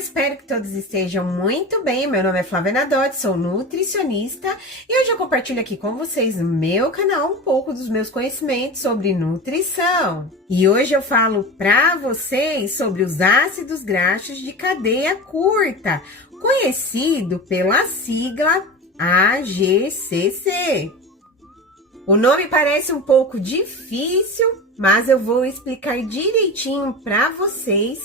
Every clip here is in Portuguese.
espero que todos estejam muito bem. Meu nome é Flávia Nadotti, sou nutricionista e hoje eu compartilho aqui com vocês no meu canal um pouco dos meus conhecimentos sobre nutrição. E hoje eu falo para vocês sobre os ácidos graxos de cadeia curta, conhecido pela sigla AGCC. O nome parece um pouco difícil, mas eu vou explicar direitinho para vocês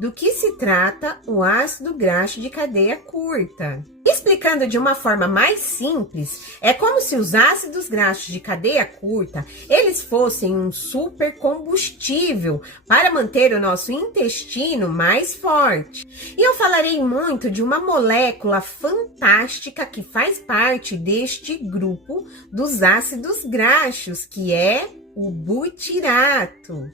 do que se trata o ácido graxo de cadeia curta. Explicando de uma forma mais simples, é como se os ácidos graxos de cadeia curta, eles fossem um super combustível para manter o nosso intestino mais forte. E eu falarei muito de uma molécula fantástica que faz parte deste grupo dos ácidos graxos, que é o butirato.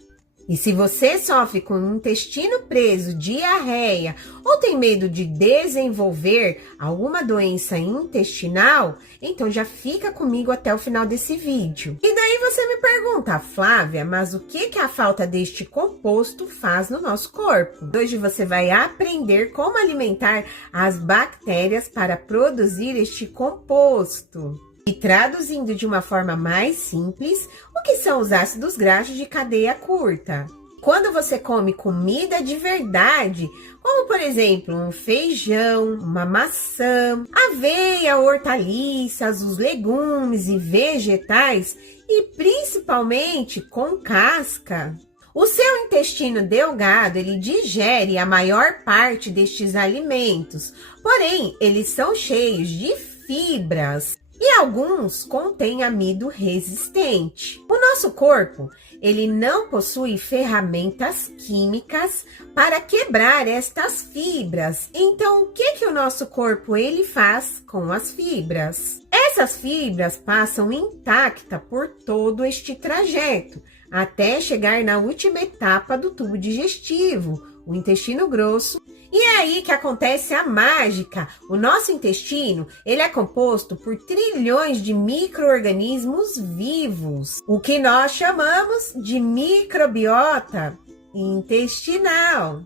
E se você sofre com o intestino preso, diarreia ou tem medo de desenvolver alguma doença intestinal, então já fica comigo até o final desse vídeo. E daí você me pergunta, Flávia, mas o que a falta deste composto faz no nosso corpo? Hoje você vai aprender como alimentar as bactérias para produzir este composto. E traduzindo de uma forma mais simples, o que são os ácidos graxos de cadeia curta? Quando você come comida de verdade, como por exemplo um feijão, uma maçã, aveia, hortaliças, os legumes e vegetais, e principalmente com casca, o seu intestino delgado, ele digere a maior parte destes alimentos, porém eles são cheios de fibras. E alguns contêm amido resistente. O nosso corpo, ele não possui ferramentas químicas para quebrar estas fibras. Então, o que o nosso corpo ele faz com as fibras? Essas fibras passam intacta por todo este trajeto, até chegar na última etapa do tubo digestivo, o intestino grosso. E é aí que acontece a mágica. O nosso intestino, ele é composto por trilhões de micro-organismos vivos, o que nós chamamos de microbiota intestinal.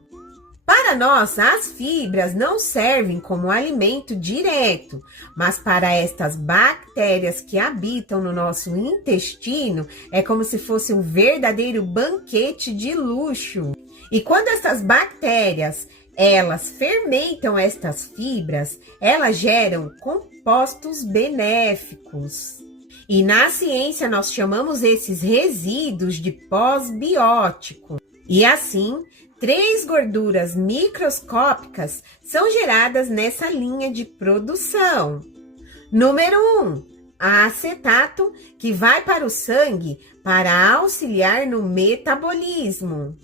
Para nós, as fibras não servem como alimento direto, mas para estas bactérias que habitam no nosso intestino, é como se fosse um verdadeiro banquete de luxo. E quando essas bactérias elas fermentam estas fibras, elas geram compostos benéficos. E na ciência nós chamamos esses resíduos de pós-biótico. E assim, 3 gorduras microscópicas são geradas nessa linha de produção. Número 1, acetato, que vai para o sangue para auxiliar no metabolismo.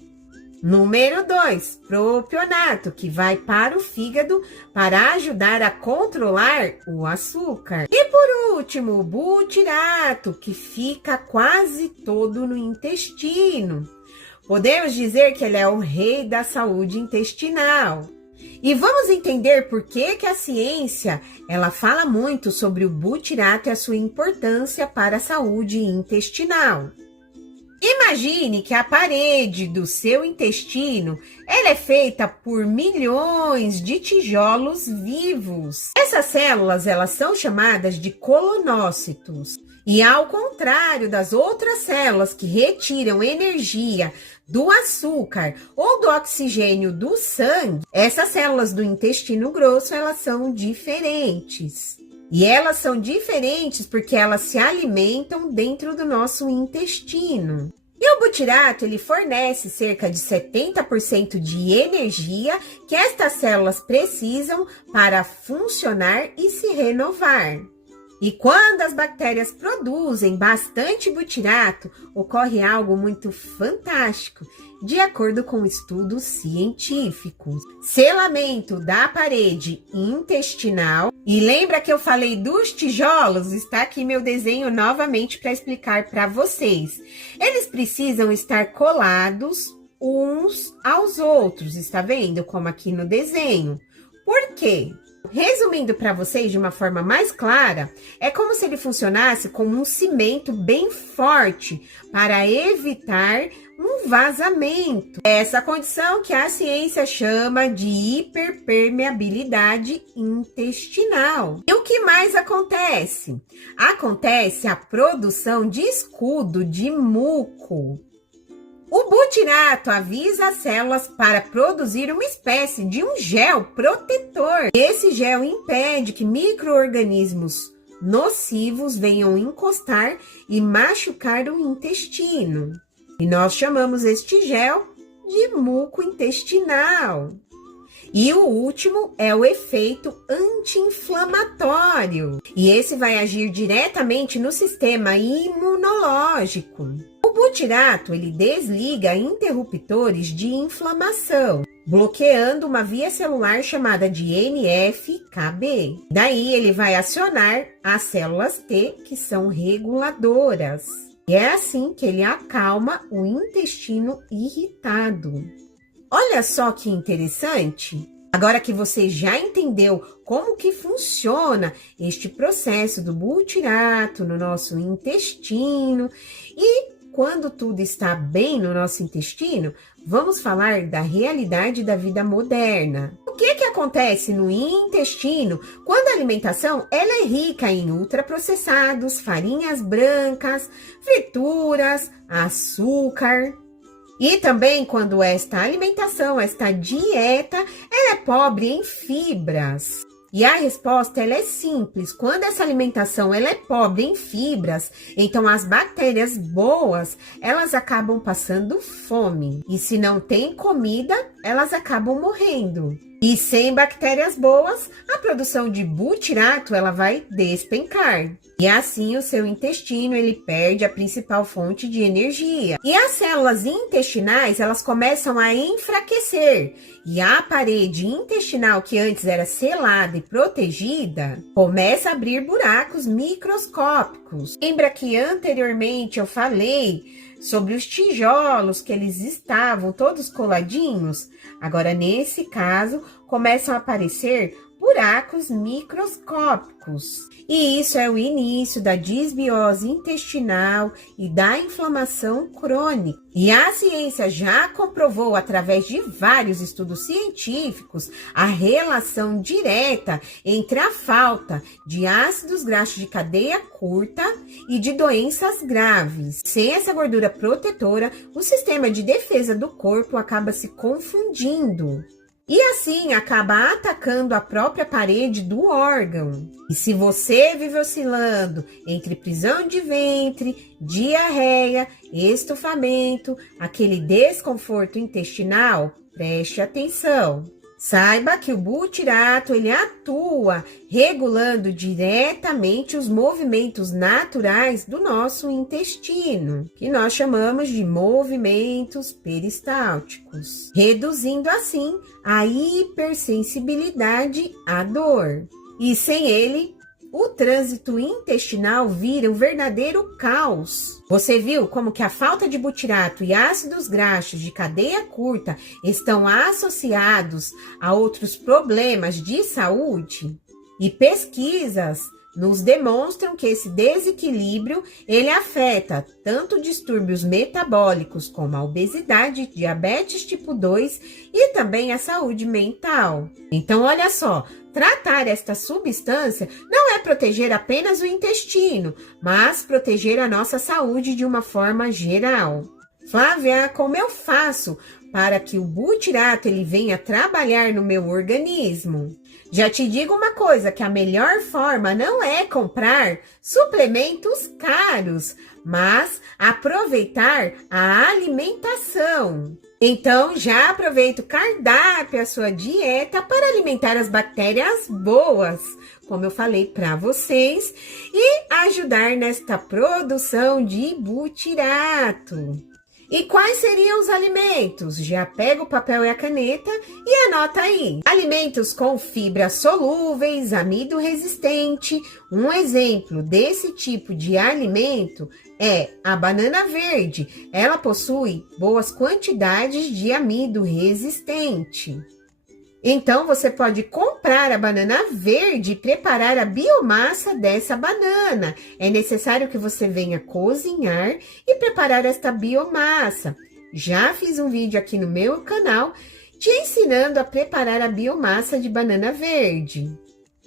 Número 2, propionato, que vai para o fígado para ajudar a controlar o açúcar. E por último, butirato, que fica quase todo no intestino. Podemos dizer que ele é o rei da saúde intestinal. E vamos entender por que a ciência ela fala muito sobre o butirato e a sua importância para a saúde intestinal. Imagine que a parede do seu intestino ela é feita por milhões de tijolos vivos. Essas células elas são chamadas de colonócitos. E ao contrário das outras células que retiram energia do açúcar ou do oxigênio do sangue, essas células do intestino grosso elas são diferentes. E elas são diferentes porque elas se alimentam dentro do nosso intestino. E o butirato, ele fornece cerca de 70% de energia que estas células precisam para funcionar e se renovar. E quando as bactérias produzem bastante butirato, ocorre algo muito fantástico, de acordo com estudos científicos. Selamento da parede intestinal. E lembra que eu falei dos tijolos? Está aqui meu desenho novamente para explicar para vocês. Eles precisam estar colados uns aos outros, está vendo? Como aqui no desenho. Por quê? Resumindo para vocês de uma forma mais clara, é como se ele funcionasse como um cimento bem forte para evitar um vazamento. Essa condição que a ciência chama de hiperpermeabilidade intestinal. E o que mais acontece? Acontece a produção de escudo de muco. O butirato avisa as células para produzir uma espécie de um gel protetor. Esse gel impede que micro-organismos nocivos venham encostar e machucar o intestino. E nós chamamos este gel de muco intestinal. E o último é o efeito anti-inflamatório. E esse vai agir diretamente no sistema imunológico. O butirato, ele desliga interruptores de inflamação, bloqueando uma via celular chamada de NF-κB. Daí ele vai acionar as células T, que são reguladoras. E é assim que ele acalma o intestino irritado. Olha só que interessante! Agora que você já entendeu como que funciona este processo do butirato no nosso intestino e quando tudo está bem no nosso intestino, vamos falar da realidade da vida moderna. O que acontece no intestino quando a alimentação ela é rica em ultraprocessados, farinhas brancas, frituras, açúcar? E também quando esta alimentação, esta dieta, ela é pobre em fibras. E a resposta ela é simples. Quando essa alimentação ela é pobre em fibras, então as bactérias boas, elas acabam passando fome. E se não tem comida, elas acabam morrendo. E sem bactérias boas, a produção de butirato ela vai despencar. E assim o seu intestino ele perde a principal fonte de energia. E as células intestinais elas começam a enfraquecer. E a parede intestinal que antes era selada e protegida começa a abrir buracos microscópicos. Lembra que anteriormente eu falei sobre os tijolos que eles estavam todos coladinhos? Agora, nesse caso, começam a aparecer buracos microscópicos. E isso é o início da disbiose intestinal e da inflamação crônica. E a ciência já comprovou, através de vários estudos científicos, a relação direta entre a falta de ácidos graxos de cadeia curta e de doenças graves. Sem essa gordura protetora, o sistema de defesa do corpo acaba se confundindo. E assim acaba atacando a própria parede do órgão. E se você vive oscilando entre prisão de ventre, diarreia, estufamento, aquele desconforto intestinal, preste atenção. Saiba que o butirato ele atua regulando diretamente os movimentos naturais do nosso intestino, que nós chamamos de movimentos peristálticos, reduzindo assim a hipersensibilidade à dor. E sem ele, o trânsito intestinal vira um verdadeiro caos. Você viu como que a falta de butirato e ácidos graxos de cadeia curta estão associados a outros problemas de saúde? E pesquisas nos demonstram que esse desequilíbrio ele afeta tanto distúrbios metabólicos como a obesidade, diabetes tipo 2 e também a saúde mental. Então, olha só, tratar esta substância não é proteger apenas o intestino, mas proteger a nossa saúde de uma forma geral. Flávia, como eu faço para que o butirato ele venha trabalhar no meu organismo? Já te digo uma coisa, que a melhor forma não é comprar suplementos caros, mas aproveitar a alimentação. Então, já aproveita o cardápio, a sua dieta, para alimentar as bactérias boas, como eu falei para vocês, e ajudar nesta produção de butirato. E quais seriam os alimentos? Já pega o papel e a caneta e anota aí. Alimentos com fibras solúveis, amido resistente. Um exemplo desse tipo de alimento é a banana verde. Ela possui boas quantidades de amido resistente. Então, você pode comprar a banana verde e preparar a biomassa dessa banana. É necessário que você venha cozinhar e preparar esta biomassa. Já fiz um vídeo aqui no meu canal te ensinando a preparar a biomassa de banana verde.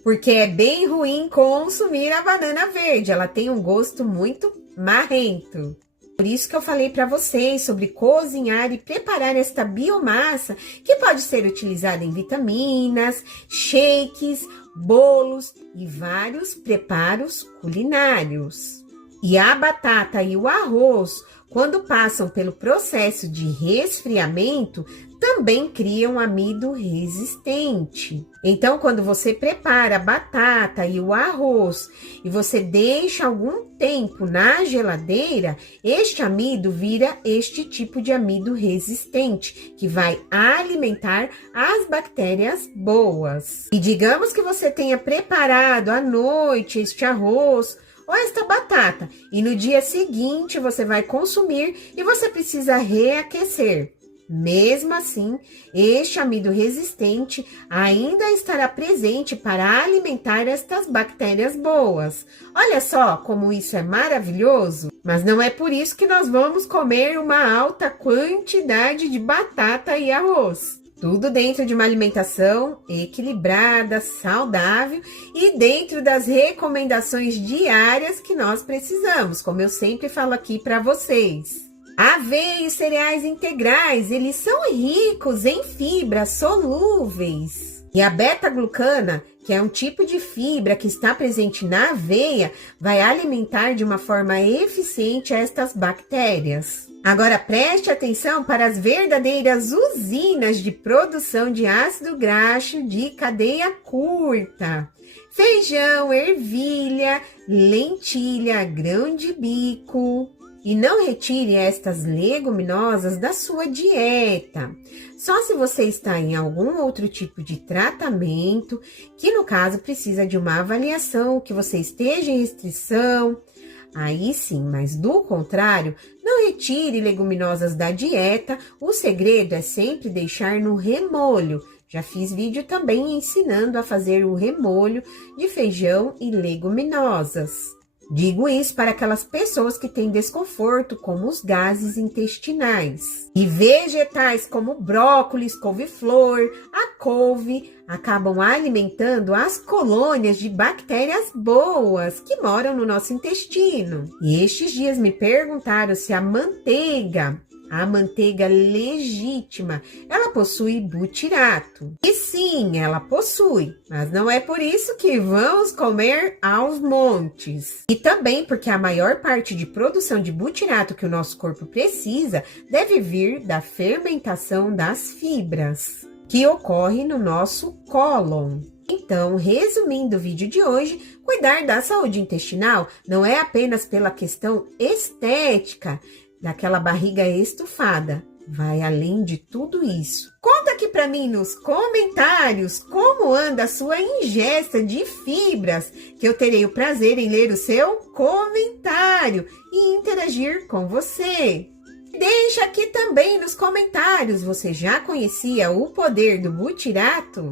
Porque é bem ruim consumir a banana verde, ela tem um gosto muito marrento. Por isso que eu falei para vocês sobre cozinhar e preparar esta biomassa, que pode ser utilizada em vitaminas, shakes, bolos e vários preparos culinários. E a batata e o arroz, quando passam pelo processo de resfriamento, também criam amido resistente. Então, quando você prepara a batata e o arroz e você deixa algum tempo na geladeira, este amido vira este tipo de amido resistente, que vai alimentar as bactérias boas. E digamos que você tenha preparado à noite este arroz ou esta batata, e no dia seguinte você vai consumir e você precisa reaquecer. Mesmo assim, este amido resistente ainda estará presente para alimentar estas bactérias boas. Olha só como isso é maravilhoso! Mas não é por isso que nós vamos comer uma alta quantidade de batata e arroz. Tudo dentro de uma alimentação equilibrada, saudável e dentro das recomendações diárias que nós precisamos, como eu sempre falo aqui para vocês. Aveia e cereais integrais, eles são ricos em fibras solúveis. E a beta-glucana, que é um tipo de fibra que está presente na aveia, vai alimentar de uma forma eficiente estas bactérias. Agora preste atenção para as verdadeiras usinas de produção de ácido graxo de cadeia curta. Feijão, ervilha, lentilha, grão de bico. E não retire estas leguminosas da sua dieta. Só se você está em algum outro tipo de tratamento, que no caso precisa de uma avaliação, que você esteja em restrição, aí sim, mas do contrário, não retire leguminosas da dieta. O segredo é sempre deixar no remolho. Já fiz vídeo também ensinando a fazer o remolho de feijão e leguminosas. Digo isso para aquelas pessoas que têm desconforto com os gases intestinais. E vegetais como brócolis, couve-flor, a couve, acabam alimentando as colônias de bactérias boas que moram no nosso intestino. E estes dias me perguntaram se a manteiga legítima, ela possui butirato. E sim, ela possui, mas não é por isso que vamos comer aos montes. E também porque a maior parte de produção de butirato que o nosso corpo precisa deve vir da fermentação das fibras, que ocorre no nosso cólon. Então, resumindo o vídeo de hoje, cuidar da saúde intestinal não é apenas pela questão estética, daquela barriga estufada, vai além de tudo isso. Conta aqui para mim nos comentários como anda a sua ingesta de fibras, que eu terei o prazer em ler o seu comentário e interagir com você. Deixa aqui também nos comentários, você já conhecia o poder do butirato?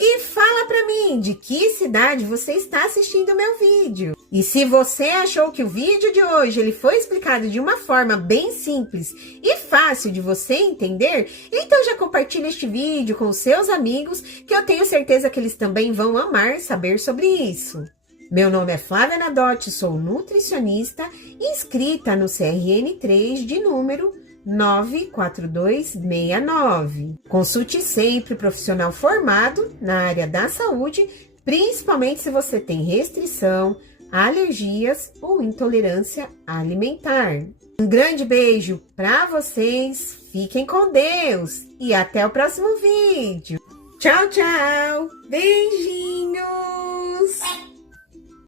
E fala para mim de que cidade você está assistindo o meu vídeo. E se você achou que o vídeo de hoje ele foi explicado de uma forma bem simples e fácil de você entender, então já compartilha este vídeo com os seus amigos, que eu tenho certeza que eles também vão amar saber sobre isso. Meu nome é Flávia Nadotti, sou nutricionista, inscrita no CRN3 de número 94269. Consulte sempre o profissional formado na área da saúde, principalmente se você tem restrição, alergias ou intolerância alimentar. Um grande beijo para vocês, fiquem com Deus e até o próximo vídeo. Tchau, tchau, beijinho!